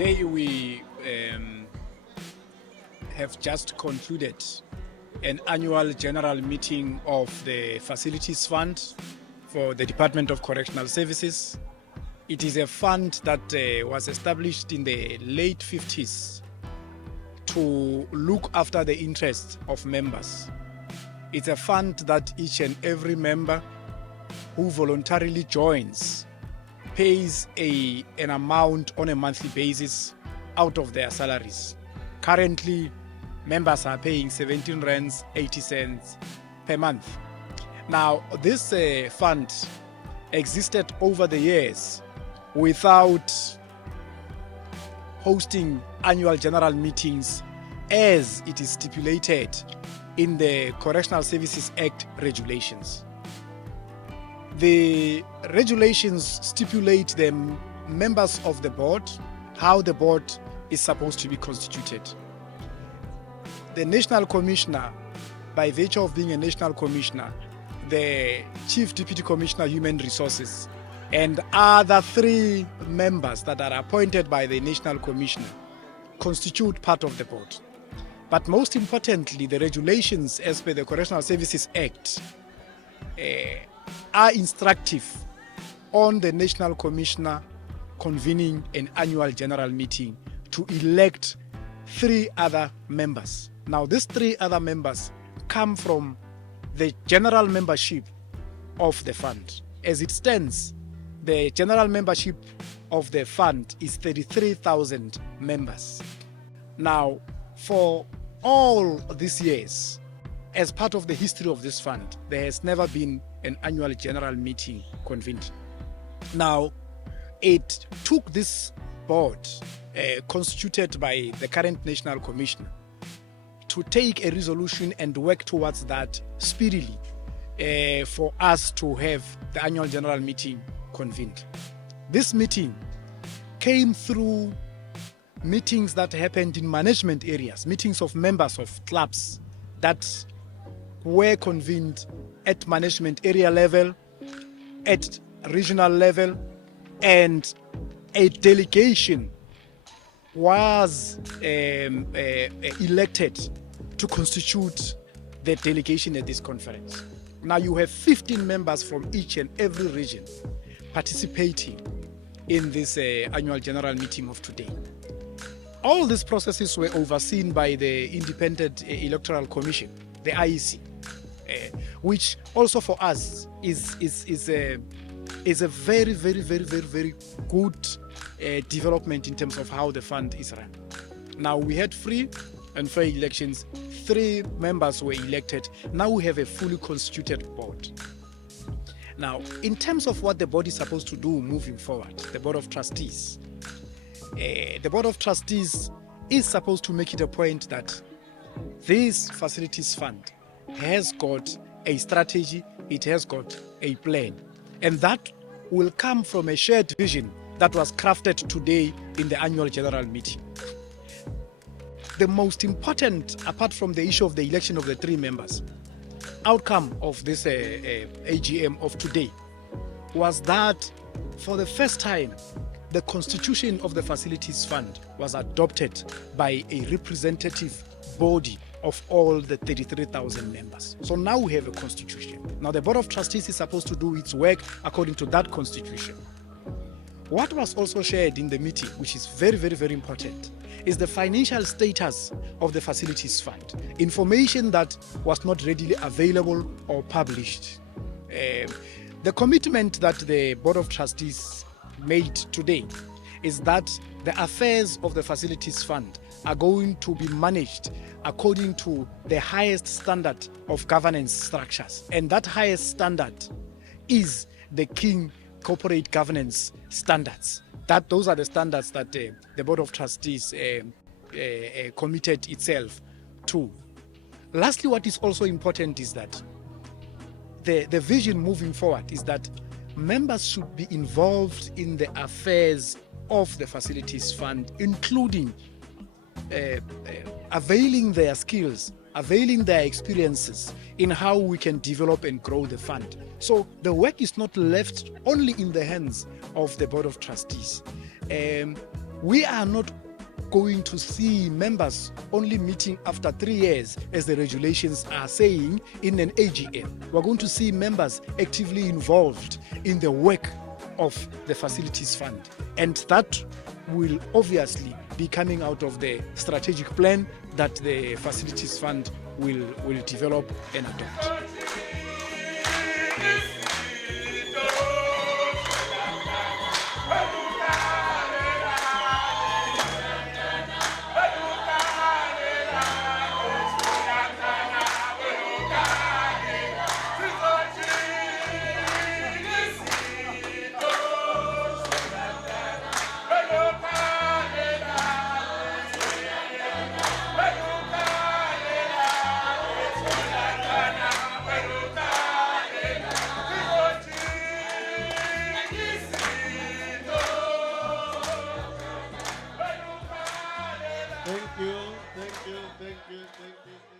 Today we have just concluded an annual general meeting of the Facilities Fund for the Department of Correctional Services. It is a fund that was established in the late 50s to look after the interests of members. It's a fund that each and every member who voluntarily joins pays an amount on a monthly basis out of their salaries. Currently, members are paying 17 rands 80 cents per month. Now, this fund existed over the years without hosting annual general meetings as it is stipulated in the Correctional Services Act regulations. The regulations stipulate the members of the board, how the board is supposed to be constituted. The National Commissioner, by virtue of being a National Commissioner, the Chief Deputy Commissioner Human Resources, and other 3 members that are appointed by the National Commissioner constitute part of the board. But most importantly, the regulations as per the Correctional Services Act are instructive on the National Commissioner convening an annual general meeting to elect 3 other members. Now, these 3 other members come from the general membership of the fund. As it stands, the general membership of the fund is 33,000 members. Now, for all these years, as part of the history of this fund, there has never been an annual general meeting convened. Now, it took this board, constituted by the current National Commissioner, to take a resolution and work towards that speedily for us to have the annual general meeting convened. This meeting came through meetings that happened in management areas, meetings of members of clubs that were convened at management area level, at regional level, and a delegation was elected to constitute the delegation at this conference. Now you have 15 members from each and every region participating in this annual general meeting of today. All these processes were overseen by the Independent Electoral Commission, the IEC, which also for us is a very, very, very, very, very good development in terms of how the fund is run. Now, we had free and fair elections. 3 members were elected. Now we have a fully constituted board. Now, in terms of what the board is supposed to do moving forward, the Board of Trustees, the Board of Trustees is supposed to make it a point that this Facilities Fund has got a strategy, it has got a plan, and that will come from a shared vision that was crafted today in the annual general meeting. The most important, apart from the issue of the election of the 3 members, outcome of this AGM of today was that for the first time, the constitution of the Facilities Fund was adopted by a representative body of all the 33,000 members. So now we have a constitution. Now the Board of Trustees is supposed to do its work according to that constitution. What was also shared in the meeting, which is very, very, very important, is the financial status of the Facilities Fund. Information that was not readily available or published. The commitment that the Board of Trustees made today is that the affairs of the Facilities Fund are going to be managed according to the highest standard of governance structures. And that highest standard is the King Corporate Governance Standards. Those are the standards that the Board of Trustees committed itself to. Lastly, what is also important is that the vision moving forward is that members should be involved in the affairs of the Facilities Fund, including availing their skills, availing their experiences in how we can develop and grow the fund. So the work is not left only in the hands of the Board of Trustees. We are not going to see members only meeting after 3 years, as the regulations are saying in an AGM. We're going to see members actively involved in the work of the Facilities Fund. And that will obviously be coming out of the strategic plan that the Facilities Fund will develop and adopt. Thank you, thank you, thank you, thank you.